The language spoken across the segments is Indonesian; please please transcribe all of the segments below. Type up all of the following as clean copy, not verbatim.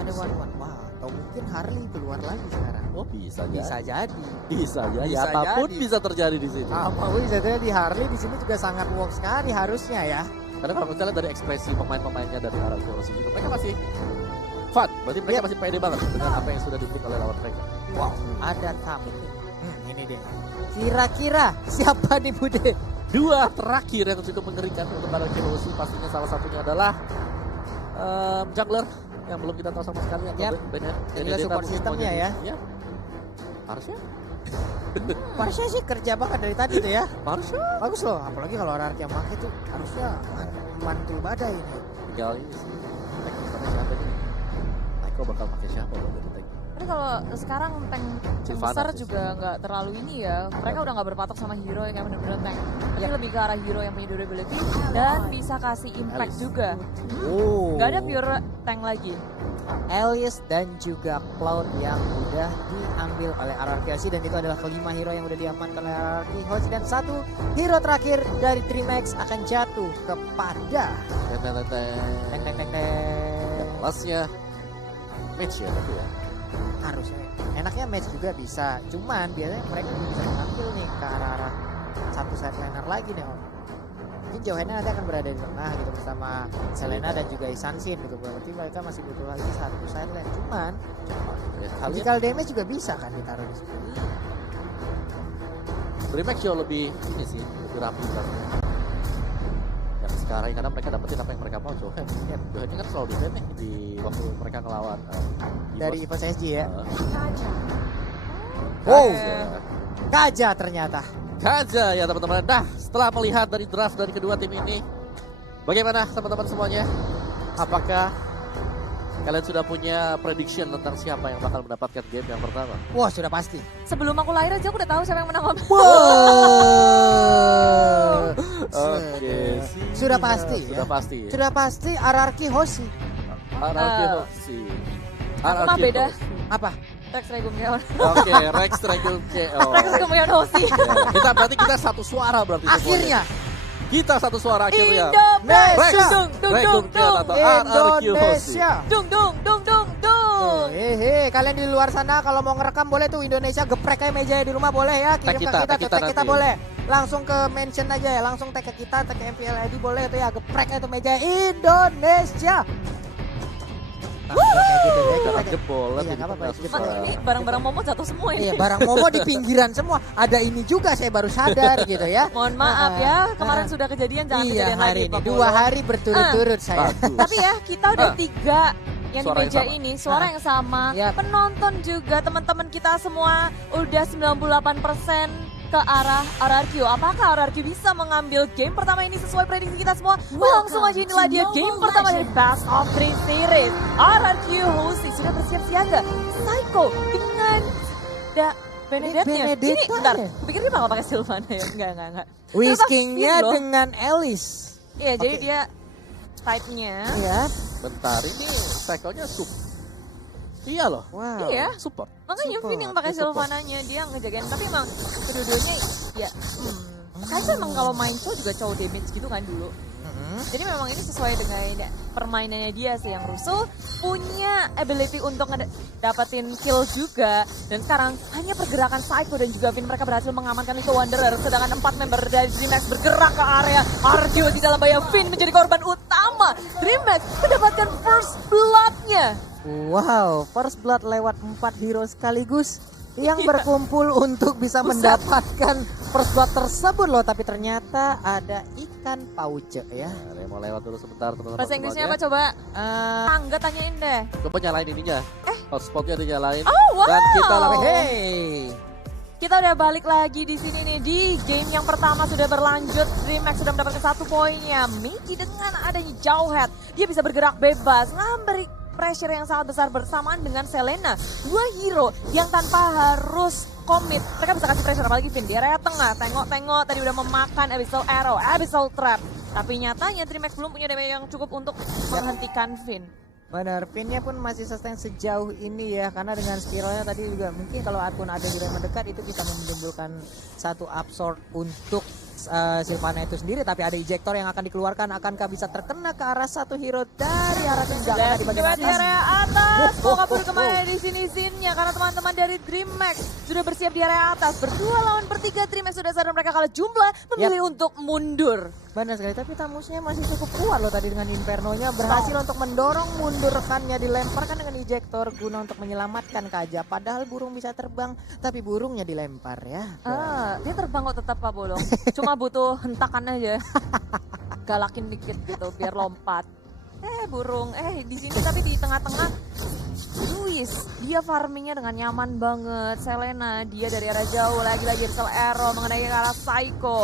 Ada one-one. Wah, atau mungkin Harley keluar lagi sekarang. Oh bisa jadi. Bisa jadi. Bisa apapun bisa terjadi di sini. Apapun bisa jadi. Harley di sini juga sangat work sekali harusnya ya. Karena kalau misalnya dari ekspresi pemain-pemainnya dari RRQ Rossi juga mereka masih fun. Berarti mereka masih pede banget dengan apa yang sudah dipilih oleh lawan mereka. Wow, ada tamu. Ini dia. Kira-kira siapa nih Bude? Dua terakhir yang cukup mengerikan untuk RRQ Rossi pastinya salah satunya adalah jungler yang belum kita tahu sama sekali atau Jadi support sistemnya ya. Iya. Harusnya. Harusnya sih kerja banget dari tadi tuh ya. Harusnya. Bagus loh, apalagi kalau RRQ yang pakai tuh harusnya mantul badai ini. Tinggal ini sih. Tank siapa nih? Naiko bakal pakai siapa buat dari tank? Tapi kalau sekarang tank Sylvana besar sih. juga nggak terlalu ini ya. Mereka udah nggak berpatok sama hero yang bener-bener tank. Tapi lebih ke arah hero yang punya durability dan bisa kasih impact Alice. juga. Oh. Nggak ada pure tank lagi. Alice dan juga Cloud yang udah diambil oleh RRQ Hoshi dan itu adalah kelima hero yang udah diamankan oleh RRQ Hoshi dan satu hero terakhir dari Dreamax akan jatuh kepada Yang kelasnya match ya tapi ya. harusnya enaknya match juga bisa, cuman biasanya mereka juga bisa mengambil nih ke arah-arah satu side laner lagi nih Om. Mungkin Johanna nanti akan berada di tengah gitu bersama Selena dan juga Isansin gitu, berarti mereka masih butuh lagi satu side lane, cuman physical damage juga bisa kan ditaruh di sini. Dreamax jauh lebih ini sih, lebih rapi kan. Yang sekarang karena mereka dapetin apa yang mereka mau. Johan ini kan selalu defend nih di waktu mereka ngelawan Dari EVOS SG ya. Wow. Gajah ternyata. Kaja ya teman-teman. Nah, setelah melihat dari draft dari kedua tim ini, bagaimana teman-teman semuanya? Apakah kalian sudah punya prediction tentang siapa yang bakal mendapatkan game yang pertama? Wah, sudah pasti. Sebelum aku lahir aja aku udah tahu siapa yang menang. Oke, Sudah pasti. Sudah pasti. Sudah pasti RRQ Hoshi. RRQ Hoshi. Aku mah beda. Apa? Rex Regum Keon. Oke, Rex Regum Keon. Rex Regum Keon Hoshi. Kita berarti kita satu suara berarti. Akhirnya. Kita satu suara akhirnya. Indonesia. Dung dung Regum dung Keon dung. atau RRQ Hoshi. Indonesia. Dung dung dung dung dung. Hehe, kalian di luar sana kalau mau ngerekam boleh tuh Indonesia geprek aja meja di rumah boleh ya, kirim ke Tag kita, kita kita nanti. boleh. Langsung ke mention aja ya, langsung tag ke kita, tag ke MPL ID boleh tuh ya, geprek itu meja Indonesia. Nah, kayak gitu deh, Cara kita- jebol. Iya, nggak apa-apa, jebol. Mas, ini barang-barang Momo jatuh semua ini. Iya, barang Momo di pinggiran semua. Ada ini juga saya baru sadar gitu ya. Mohon maaf ya, kemarin sudah kejadian, jangan Iya, kejadian hari lagi. ini Pak 2 Polo. hari berturut-turut saya. Bagus. Tapi ya, kita udah 3 yang Suara di yang meja sama. ini, suara yang sama. Yap. Penonton juga, teman-teman kita semua udah 98% ke arah RRQ. Apakah RRQ bisa mengambil game pertama ini sesuai prediksi kita semua? Langsung aja inilah dia game pertama dari Best of 3 Series. RRQ Hoshi sudah bersiap siaga. Psycho dengan Benedetnya. Ini Benedetta bentar, ya? kupikir dia bakal pakai Sylvana ya? Enggak. Whiskingnya Ternyata Finn loh. dengan Alice. Iya, jadi Oke. dia type-nya. Iya. Bentar ini cycle-nya Iya loh. Wow. Iya. Support. Makanya Support, Vin yang pakai dia support. Sylvananya, dia ngejagain. Tapi emang kedua-duanya ya saya tuh emang kalau main cowok juga cowok damage gitu kan dulu. Jadi memang ini sesuai dengan permainannya dia sih, yang Rusuh punya ability untuk dapetin kill juga. Dan sekarang hanya pergerakan Psycho dan juga Vin, mereka berhasil mengamankan Miko Wanderer. Sedangkan 4 member dari Dreamax bergerak ke area Arjo di dalam bahaya. Vin menjadi korban utama. Dreamax mendapatkan first blood-nya. Wow, first blood lewat 4 hero sekaligus yang berkumpul untuk bisa mendapatkan first blood tersebut loh. Tapi ternyata ada ikan pauce ya. Nah, mau lewat dulu sebentar teman-teman. Bahasa Inggrisnya apa semuanya. coba? Angga tanyain deh. Coba nyalain ininya. Hotspotnya dinyalain. Oh wow. Dan kita langsung. Hey. Kita udah balik lagi di sini nih, di game yang pertama sudah berlanjut. Dreamax sudah mendapatkan 1 poinnya. Miki dengan adanya Jauhead, dia bisa bergerak bebas, memberi pressure yang sangat besar bersamaan dengan Selena. 2 hero yang tanpa harus komit. Mereka bisa kasih pressure, apalagi Vin di area tengah. Tengok-tengok tadi udah memakan Abyssal Arrow, Abyssal Trap. Tapi nyatanya Dreamax belum punya damage yang cukup untuk menghentikan Vin. Benar, pinnya pun masih sustain sejauh ini ya, karena dengan spiralnya tadi juga mungkin kalau akun ada hero yang mendekat itu bisa menimbulkan satu absorb untuk Sylvana itu sendiri, tapi ada ejector yang akan dikeluarkan. Akankah bisa terkena ke arah satu hero dari arah tindakan di bagian di atas? area atas, mau kabur kemana di sini Zinnya karena teman-teman dari DreamHack sudah bersiap di area atas. Berdua lawan bertiga, DreamHack sudah sadar mereka kalah jumlah, memilih untuk mundur. Benar sekali, tapi Tamusnya masih cukup kuat loh tadi dengan Inferno-nya. Berhasil untuk mendorong mundur rekannya, dilemparkan dengan ejector guna untuk menyelamatkan Kaja. Padahal burung bisa terbang, tapi burungnya dilempar ya. Dia terbang kok tetap Pak Bolong. Cuma butuh hentakan aja. Galakin dikit gitu biar lompat. Burung, di sini tapi di tengah-tengah Luis, dia farmingnya dengan nyaman banget. Selena, dia dari arah jauh, lagi-lagi Ansel Arrow mengenai ke arah Psycho.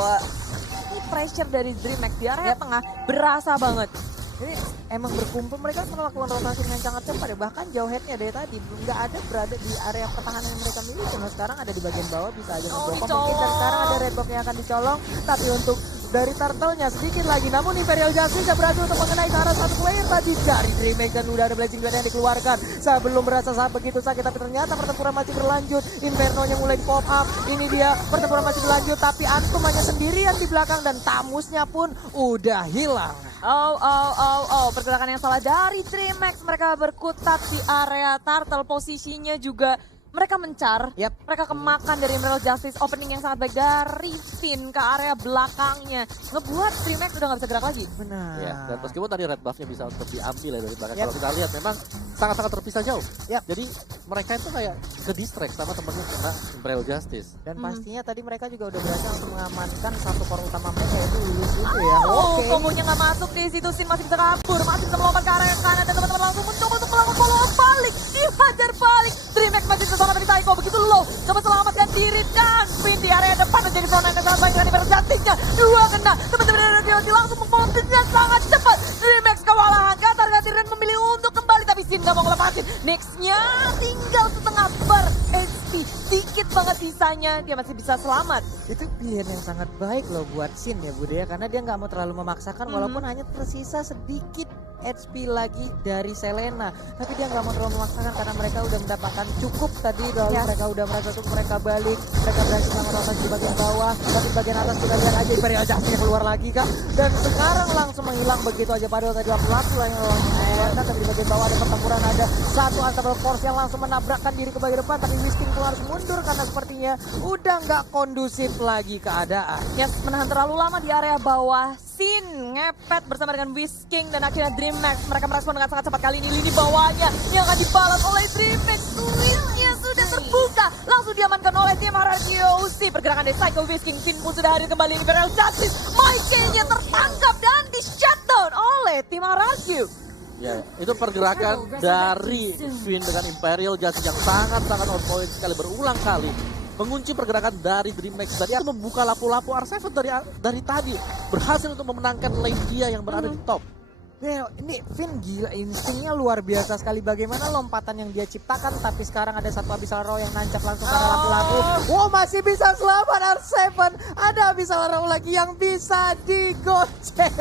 Ini pressure dari DreamHack di area tengah berasa banget. Ini emang berkumpul, mereka melakukan rotasi dengan sangat cepat ya. Bahkan jauh headnya dari tadi nggak ada berada di area pertahanan yang mereka miliki. Nah, sekarang ada di bagian bawah, bisa aja ngebokong mungkin. Dan sekarang ada red box yang akan dicolong, tapi untuk dari turtle-nya sedikit lagi, namun Imperial Justice berhasil untuk mengenai ke arah satu player tadi dari DreamHack, dan udah ada Blazing Blade yang dikeluarkan. Saya belum merasa begitu sakit, tapi ternyata pertempuran masih berlanjut. Inferno-nya mulai pop up, ini dia pertempuran masih berlanjut, tapi Antum hanya sendirian di belakang dan Tamusnya pun udah hilang. Pergerakan yang salah dari DreamHack, mereka berkutat di area turtle, posisinya juga mereka mencar, mereka kemakan dari Emerald Justice, opening yang sangat baik dari Finn ke area belakangnya. Ngebuat DreamHack udah gak bisa gerak lagi. Benar. Ya, dan meskipun tadi red buff-nya bisa untuk diambil ya dari belakang. Kalau kita lihat memang sangat-sangat terpisah jauh. Jadi mereka itu kayak ke-distract sama temennya kena Imperial Justice. Dan pastinya tadi mereka juga udah berhasil untuk mengamankan satu core utama mereka, yaitu Luis itu ya. Kombonya gak masuk di situ, Sin masih bisa kabur, masih bisa melompat ke area kanan, dan teman-teman langsung mencoba untuk melakukan follow up balik, dihajar balik. DreamHack masih bisa sama dari Psycho, begitu low, coba selamatkan diri, dan Finn di area depan menjadi zona yang sangat baik dengan Imperial Justice-nya. Dua kena, teman-teman dari Ryoji langsung memfollow dengan sangat cepat. DreamHack kewalahan, ganti dan memilih untuk kembali, tapi Sin gak mau ngelepasin. Next-nya tinggal setengah bar HP, dikit banget sisanya, dia masih bisa selamat. Itu pilihan yang sangat baik loh buat Sin ya Bude ya, karena dia nggak mau terlalu memaksakan walaupun hanya tersisa sedikit HP lagi dari Selena, tapi dia nggak mau terlalu memaksakan karena mereka udah mendapatkan cukup tadi. Lalu mereka udah merasa cukup, mereka balik, mereka berhasil melakukan di bagian bawah, tapi bagian atas kita lihat aja Imperial Justice keluar lagi kak, dan sekarang langsung menghilang begitu aja. Padahal tadi pelaku lah yang mengeluarkan, tapi di bagian bawah ada pertempuran, ada satu Unstoppable Force yang langsung menabrakkan diri ke bagian depan, tapi Whisking keluar harus mundur karena sepertinya udah nggak kondusif lagi keadaan. Menahan terlalu lama di area bawah. Sin ngepet bersama dengan Whisking, dan akhirnya DreamHack mereka merespon dengan sangat cepat. Kali ini lini bawahnya yang akan dibalas oleh DreamHack. Switch-nya sudah terbuka, langsung diamankan oleh tim RRQC. Pergerakan dari Psycho, Whisking, Finn pun sudah hadir kembali. Imperial Justice, Mikey-nya tertangkap dan di shutdown oleh tim RRQ. Ya, itu pergerakan dari Finn dengan Imperial Justice yang sangat-sangat on point sekali, berulang kali mengunci pergerakan dari DreamHack, dan itu membuka lapu-lapu R7 dari tadi, berhasil untuk memenangkan lane dia yang berada di top. Ini Finn gila, instingnya luar biasa sekali. Bagaimana lompatan yang dia ciptakan, tapi sekarang ada satu Abyssal Row yang nancap langsung ke lampu-lampu. Wow, masih bisa selamat R7. Ada Abyssal Row lagi yang bisa digocek.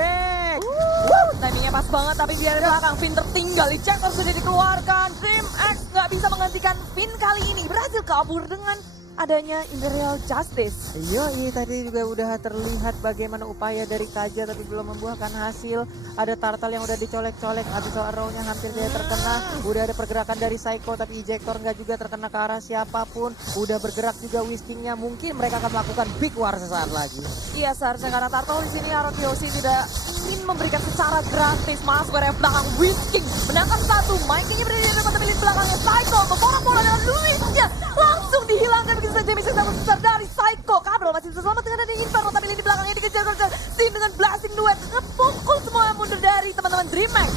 Timingnya pas banget, tapi di area belakang Finn tertinggal. Ejector sudah dikeluarkan. DreamHack nggak bisa menghentikan Finn kali ini, berhasil kabur dengan adanya Imperial Justice. Iya, tadi juga udah terlihat bagaimana upaya dari Kaja, tapi belum membuahkan hasil. Ada Turtle yang udah dicolek-colek, Abyssal Arrow-nya hampir dia terkena. Udah ada pergerakan dari Psycho, tapi ejector nggak juga terkena ke arah siapapun. Udah bergerak juga Whisking-nya, mungkin mereka akan melakukan big war sesaat lagi. Iya, seharusnya karena Turtle di sini RRQC tidak ingin memberikan secara gratis masuk ke area belakang. Whisking menangkap satu, Mikey-nya berada di depan, tapi di belakangnya Psycho memborong bola dengan Luis-nya langsung dihilangkan. Begitu saja misi sangat besar dari Psycho. Kabel masih bisa selamat dengan adanya Inferno, tapi di belakangnya dikejar Sin dengan blasting duet, ngepukul semua mundur dari teman-teman DreamHack.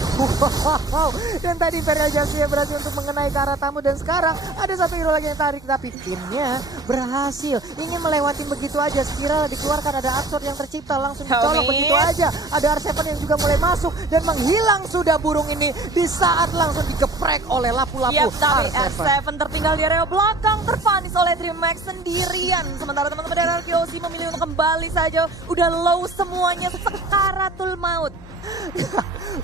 Wow, dan tadi Imperial Justice berhasil untuk mengenai ke arah tamu, dan sekarang ada satu hero lagi yang tarik, tapi Finn-nya berhasil ingin melewati begitu aja. Spiral dikeluarkan, ada Absorb yang tercipta, langsung dicolok begitu aja. Ada R7 yang juga mulai masuk dan menghilang sudah burung ini di saat langsung digepuk frag oleh lapu-lapu. Yap, tapi R7. R7 tertinggal di area belakang, terpanis oleh DreamHack sendirian. Sementara teman-teman dari RQC memilih untuk kembali saja. Udah low semuanya, sekaratul maut.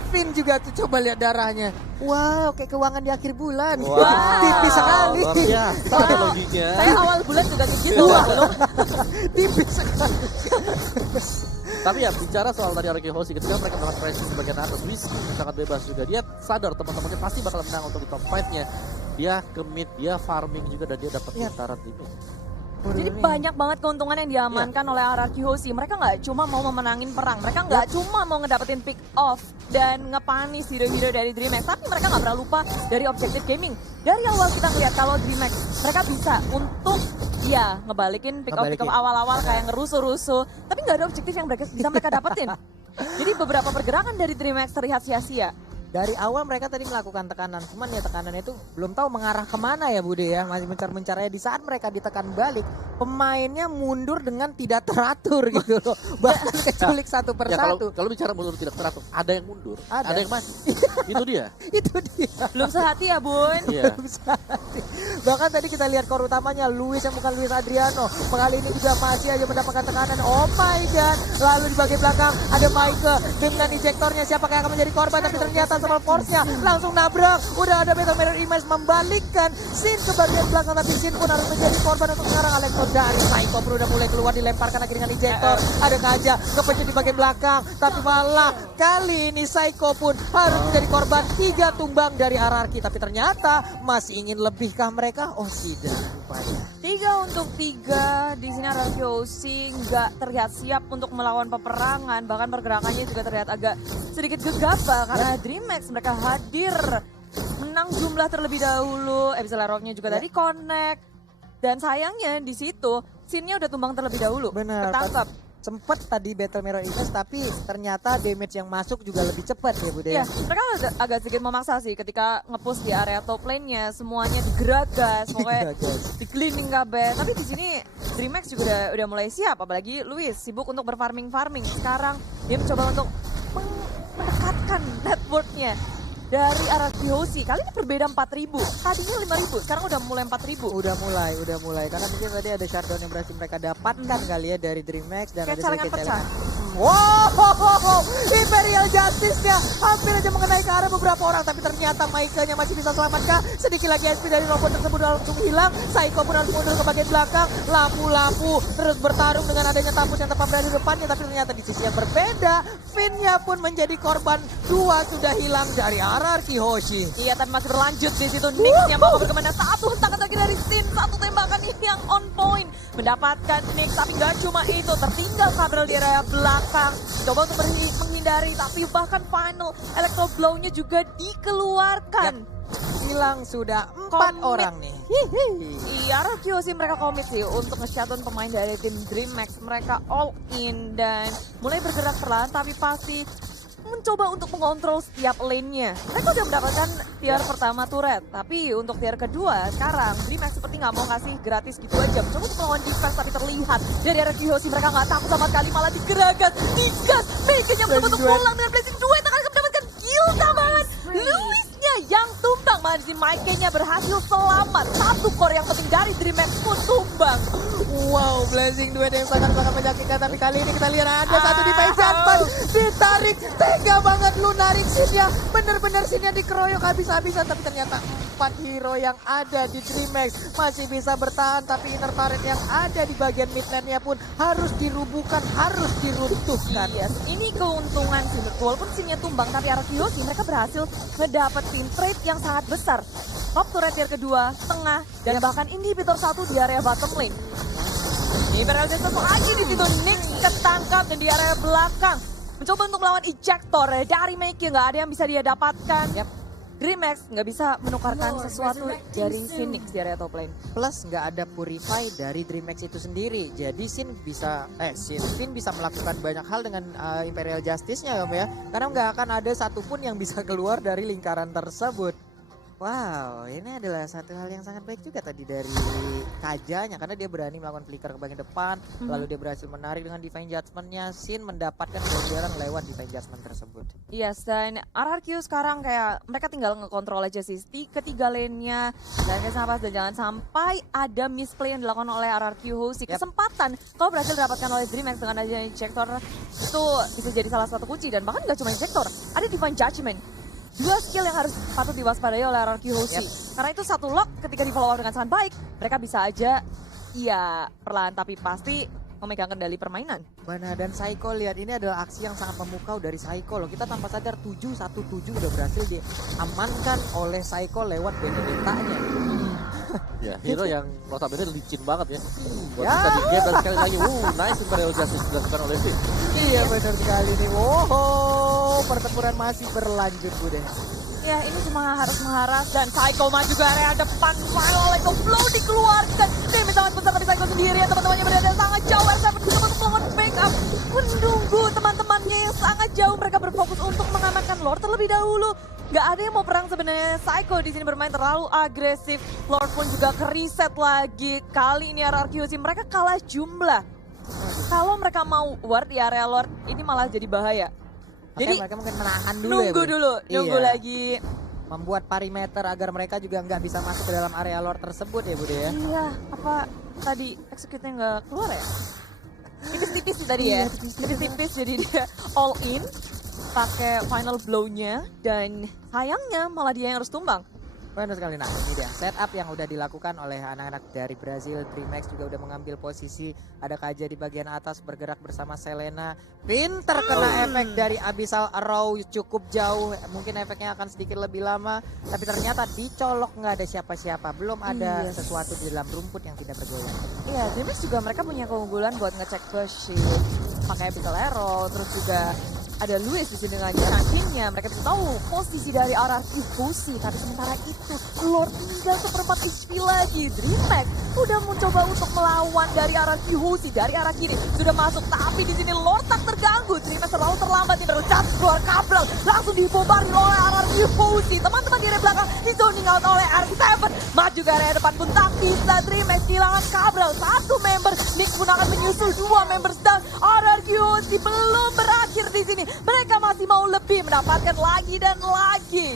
Finn juga tuh coba lihat darahnya. Wow, kayak keuangan di akhir bulan. Wow, Tipis sekali. luar biasa teknologinya. Saya awal bulan juga gitu loh. Tipis sekali. Tapi ya bicara soal tadi Araki Hoshi, ketika mereka melakukan pressing di bagian atas, Whiskey sangat bebas juga. Dia sadar teman-temannya pasti bakal menang untuk di top 5-nya. Dia ke mid, dia farming juga, dan dia dapat pintaran di mid. Jadi banyak banget keuntungan yang diamankan oleh RRQ Hoshi. Mereka nggak cuma mau memenangin perang, mereka nggak cuma mau ngedapetin pick off dan ngepanis hero-hero dari DreamHack, tapi mereka nggak pernah lupa dari objektif gaming. Dari awal kita ngeliat kalau DreamHack mereka bisa untuk ya ngebalikin pick off awal-awal kayak ngerusuh-rusuh, tapi nggak ada objektif yang bisa mereka dapetin. Jadi beberapa pergerakan dari DreamHack terlihat sia-sia. Dari awal mereka tadi melakukan tekanan, cuman ya tekanannya itu belum tahu mengarah kemana ya Bude ya. Masih mencar-mencarnya, di saat mereka ditekan balik, pemainnya mundur dengan tidak teratur gitu loh. Bahkan keculik satu Ya persatu. kalau bicara mundur tidak teratur, ada yang mundur, Ada. ada yang maju. Itu dia. Itu dia. Belum sehati ya Bun. Iya. Bahkan tadi kita lihat core utamanya Luis yang bukan Luis Adriano. Kali ini juga masih aja mendapatkan tekanan. Oh my god. Lalu di bagian belakang ada Mike dengan injektornya. Siapakah yang akan menjadi korban? Tapi ternyata sama force-nya langsung nabrak. Udah ada Battle Mirror Image membalikkan Sin ke bagian belakang. Tapi Sin pun harus menjadi korban untuk sekarang. Electro dari Psycho pun udah mulai keluar, dilemparkan lagi dengan injektor. Ada Kaja kepencet di bagian belakang. Tapi malah kali ini Psycho pun harus menjadi korban. 3 tumbang dari RRQ. Tapi ternyata masih ingin lebihkah mereka? Oh tidak, rupanya. 3 untuk 3 di sini RQC nggak terlihat siap untuk melawan peperangan, bahkan pergerakannya juga terlihat agak sedikit gegabah karena DreamHack mereka hadir menang jumlah terlebih dahulu. Leroknya juga tadi connect, dan sayangnya di situ scene-nya udah tumbang terlebih dahulu. Benar. Ketangkap. Sempet tadi Battle Mirror Image, tapi ternyata damage yang masuk juga lebih cepat ya Bude. Ya, mereka agak sedikit memaksa sih ketika nge-push di area top lane-nya, semuanya digeragas, pokoknya di-cleaning kabeh. Tapi di sini DreamHack juga udah mulai siap, apalagi Luis sibuk untuk berfarming. Sekarang dia mencoba untuk mendekatkan network-nya dari RRQ Hoshi. Kali ini berbeda 4.000, tadinya 5.000, sekarang udah mulai 4.000. Udah mulai. Karena mungkin tadi ada shutdown yang berhasil mereka dapatkan kali ya dari DreamHack, dan Kayak ada celengan sedikit pecah. Wow, Imperial Justice-nya hampir aja mengenai ke arah beberapa orang, tapi ternyata Maika-nya masih bisa selamatkan. Sedikit lagi SP dari robot tersebut langsung hilang. Psycho pun harus mundur ke bagian belakang. Lapu-lapu terus bertarung dengan adanya Tampus yang tepat berada di depannya, tapi ternyata di sisi yang berbeda, Finn-nya pun menjadi korban. 2 sudah hilang dari RRQ Hoshi. Iya, tapi masih berlanjut di situ. Nyx yang mau berkemana, satu hentakan lagi dari Sin, satu tembakan yang on point mendapatkan Nyx. Tapi gak cuma itu, tertinggal Sabrel di area belakang, coba untuk menghindari, tapi bahkan final Electro Blow-nya juga dikeluarkan. Hilang sudah 4 Komit. orang nih. Iya, RQC mereka komit sih untuk nge-shutdown pemain dari tim DreamHack. Mereka all in dan mulai bergerak perlahan, tapi pasti mencoba untuk mengontrol setiap lane-nya. Mereka udah mendapatkan tier pertama turret, tapi untuk tier kedua sekarang DreamHack seperti nggak mau kasih gratis gitu aja. Mencoba untuk melawan defense, tapi terlihat dari RQC mereka nggak takut sama sekali, malah digeragas, digas. Megan-nya mencoba untuk pulang dengan Blazing Duet akan mendapatkan kill tambahan. Luisnya yang tumbang, malah di Mike-nya berhasil selamat. Satu core yang penting dari DreamHack pun tumbang. Wow, Blazing Duet yang sangat-sangat menyakitkan. Tapi kali ini kita lihat ada satu di Paisan ditarik. Tega banget lu narik Sin-nya. Bener-bener Sin-nya dikeroyok habis-habisan. Tapi ternyata 4 hero yang ada di DreamHack masih bisa bertahan. Tapi inner turret yang ada di bagian mid lane-nya pun harus dirubuhkan, harus diruntuhkan. Yes, ini keuntungan sih. Walaupun Sin-nya tumbang, tapi RQC mereka berhasil ngedapetin trade yang sangat besar. Top turret tier kedua, tengah, dan bahkan inhibitor 1 di area bottom lane. Imperial Justice lagi di situ, Nyx ketangkap dan di area belakang mencoba untuk melawan ejector dari Mike, nggak ada yang bisa dia dapatkan. DreamHack nggak bisa menukarkan sesuatu dari Phoenix di area top lane. Plus nggak ada Purify dari DreamHack itu sendiri. Jadi Finn bisa melakukan banyak hal dengan Imperial Justice-nya ya. Karena nggak akan ada satupun yang bisa keluar dari lingkaran tersebut. Wow, ini adalah satu hal yang sangat baik juga tadi dari Kajanya karena dia berani melakukan flicker ke bagian depan, lalu dia berhasil menarik dengan divine judgment-nya. Sin mendapatkan keunggulan lewat divine judgment tersebut. Yes, dan RRQ sekarang kayak mereka tinggal ngekontrol aja sih ketiga lane-nya dan kesapas dan jangan sampai ada misplay yang dilakukan oleh RRQ Hoshi. Kesempatan kalau berhasil didapatkan oleh DreamHack dengan adanya injector itu bisa jadi salah satu kunci dan bahkan gak cuma injector, ada divine judgment. Dua skill yang harus patut diwaspadai oleh RRQ Hoshi. Karena itu satu lock ketika di follow up dengan sangat baik, mereka bisa aja ya perlahan tapi pasti memegang kendali permainan. Bana dan Saiko, lihat ini adalah aksi yang sangat memukau dari Saiko loh. Kita tanpa sadar 7-1-7 udah berhasil diamankan oleh Saiko lewat Benedetta-nya. Ya, hero yang notabene licin banget ya. Buat Ya. bisa di game dan sekali lagi, nice Imperial Justice dilakukan oleh Finn. Iya benar sekali nih. Wow, pertempuran masih berlanjut Bude. Ya ini cuma harus mengharap dan Psycho maju ke area depan. Final Lego Flow dikeluarkan. Tim sangat besar tapi Psycho sendiri ya teman-temannya berada sangat jauh. R7 juga untuk melakukan backup. Menunggu teman-temannya yang sangat jauh. Mereka berfokus untuk mengamankan Lord terlebih dahulu. Gak ada yang mau perang sebenarnya. Psycho di sini bermain terlalu agresif. Lord pun juga ke-reset lagi. Kali ini RRQ sih mereka kalah jumlah. Kalau mereka mau war di area Lord ini malah jadi bahaya. Jadi Jadi mereka mungkin menahan dulu nunggu ya, Bude? dulu, nunggu Iya. lagi. Membuat perimeter agar mereka juga nggak bisa masuk ke dalam area lore tersebut ya Bude ya. Iya, apa tadi execute-nya nggak keluar ya? Tipis-tipis sih tadi ya, tipis-tipis jadi dia all in, pakai final blow-nya dan sayangnya malah dia yang harus tumbang. Benar sekali. Nah ini dia setup yang udah dilakukan oleh anak-anak dari Brazil. DreamHack juga udah mengambil posisi. Ada Kaja di bagian atas bergerak bersama Selena. Pinter kena efek dari Abyssal Arrow cukup jauh. Mungkin efeknya akan sedikit lebih lama. Tapi ternyata dicolok nggak ada siapa-siapa. Belum ada Iya. sesuatu di dalam rumput yang tidak bergoyang. Iya, DreamHack juga mereka punya keunggulan buat ngecek bush pakai Abyssal Arrow, terus juga ada Luis di sini dengan Chankinnya. Mereka bisa tahu posisi dari RRQ Hoshi. Tapi sementara itu Lord tinggal seperempat HP lagi. DreamHack udah mencoba untuk melawan dari RRQ Hoshi dari arah kiri. Sudah masuk tapi di sini Lord tak terganggu. DreamHack terlalu terlambat nih bercat keluar kabel. Langsung dibombardir oleh RRQ Hoshi. Teman-teman di area belakang di zoning out oleh R7. Maju ke area depan pun tak bisa. DreamHack kehilangan kabel. Satu member. Nick pun akan menyusul dua member dan RRQ Hoshi belum berakhir di sini. Mereka masih mau lebih mendapatkan lagi dan lagi.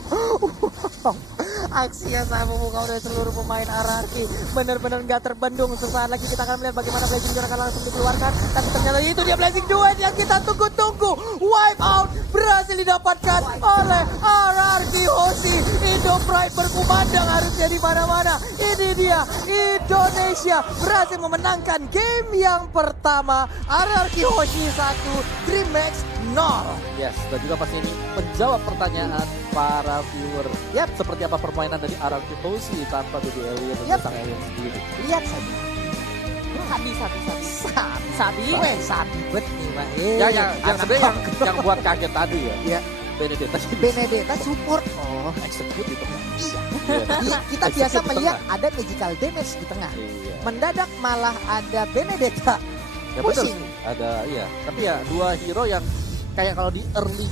Aksi yang sangat memukau dari seluruh pemain RRQ. Benar-benar nggak terbendung. Sesaat lagi kita akan melihat bagaimana Blazing Duel akan langsung dikeluarkan. Tapi ternyata itu dia Blazing Duel yang kita tunggu-tunggu. Wipe out berhasil didapatkan oleh RRQ Hoshi. Indo Pride berkumandang harusnya di mana-mana. Ini dia Indonesia berhasil memenangkan game yang pertama. RRQ Hoshi 1, DreamHack 0. Yes, dan juga pasti ini menjawab pertanyaan para viewer. Yap. Seperti apa permainan dari RRQ Hoshi tanpa Baby Alien dan Yap. sang Alien sendiri. Lihat saja. Sabi. Sabi. Sabi bet nih Pak. Yang sebenarnya yang buat kaget tadi ya. Iya. Benedetta Benedetta support. Oh. execute di tengah. Iya. Iya. Kita Execute biasa di melihat tengah. ada magical damage di tengah. Iya. Mendadak malah ada Benedetta Ya betul pusing. sih. Ada iya. Tapi ya dua hero yang kayak kalau di early